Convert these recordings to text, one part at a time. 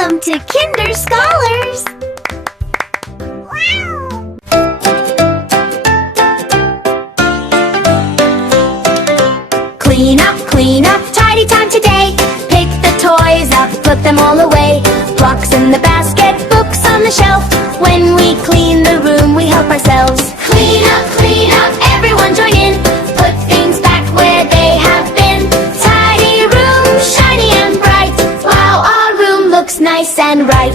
Welcome to Kinder Scholars! Clean up, tidy time today. Pick the toys up, put them all away. Blocks in the basket, books on the shelf. When we clean the room, we help ourselves. Clean up, everyone join in. Put things back where they have been. Tidy room, shiny and bright. Wow, our room looks nice and right.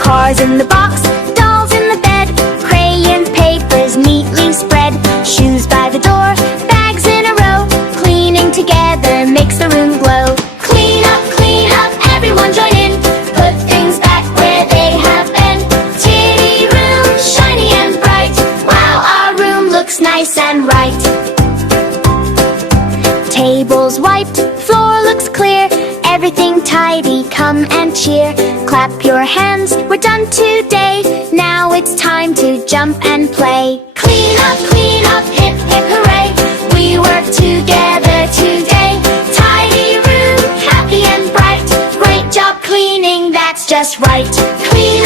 Cars in the box, dolls in the bed. Crayon papers neatly spread. Shoes by the door, bags in a row. Cleaning together makes the room glow. Clean up, everyone join in. Put things back where they have been. Tidy room, shiny and bright. Wow, our room looks nice and right. Tables wiped, floor looks clear. Everything tidy, come and cheer. Clap your hands, we're done today. Now it's time to jump and play. Clean up, hip hip hooray. We work together today. Tidy room, happy and bright. Great job cleaning, that's just right. Clean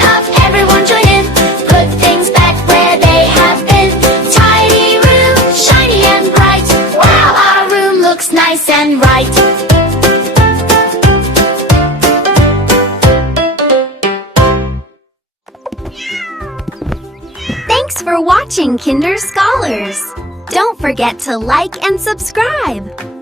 up, everyone join in. Put things back where they have been. Tidy room, shiny and bright. Wow, our room looks nice and right. Thanks for watching, Kinder Scholars! Don't forget to like and subscribe!